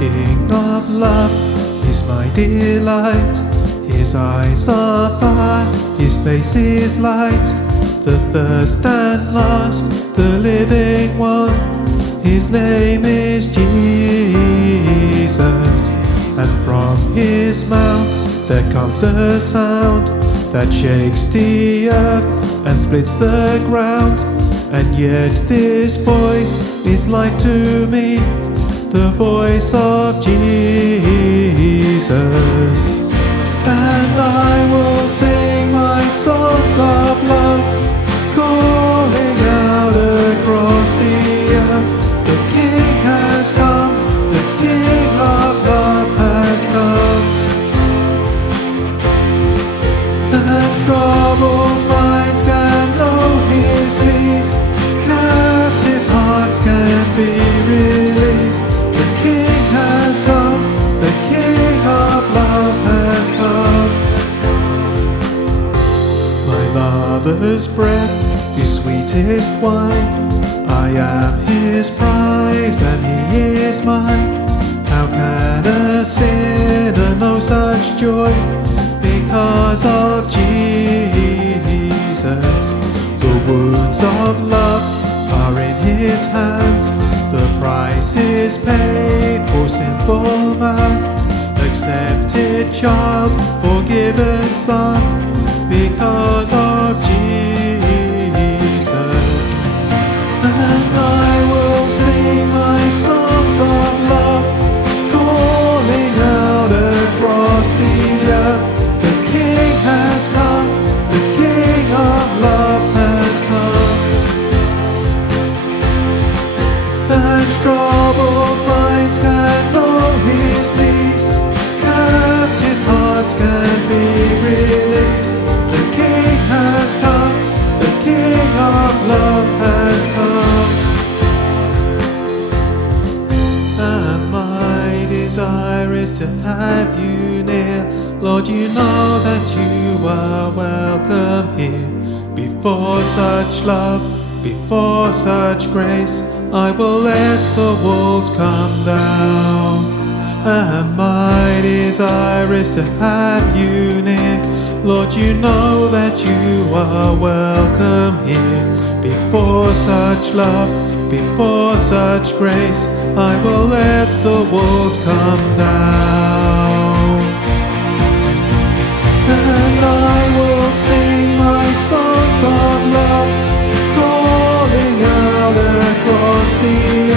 King of love is my delight. His eyes are fire, His face is light. The first and last, the living one, His name is Jesus. And from His mouth there comes a sound that shakes the earth and splits the ground. And yet this voice is life to me, the voice of Jesus. And I will sing my songs of love, calling out across the earth. The King has come, the King of love has come. And troubled minds can know His peace, captive hearts can be released. The King has come, the King of love has come. My lover's breath, His sweetest wine, I am His prize and He is mine. How can a sinner know such joy? Because of Jesus. The wounds of love are in His hands. The price is paid for sinful man. Accepted child, forgiven son, because of Jesus. And I will sing my songs of love, calling out across the earth. The King has come, the King of love has come. And troubled minds can know His peace, captive hearts can be released. The King has come, the King of love has come. And my desire is to have You near. Lord, You know that You are welcome here. Before such love, before such grace, I will let the walls come down. And my desire is to have You near. Lord, You know that You are welcome here. Before such love, before such grace, I will let the walls come down. And I will sing my songs of love, calling out across the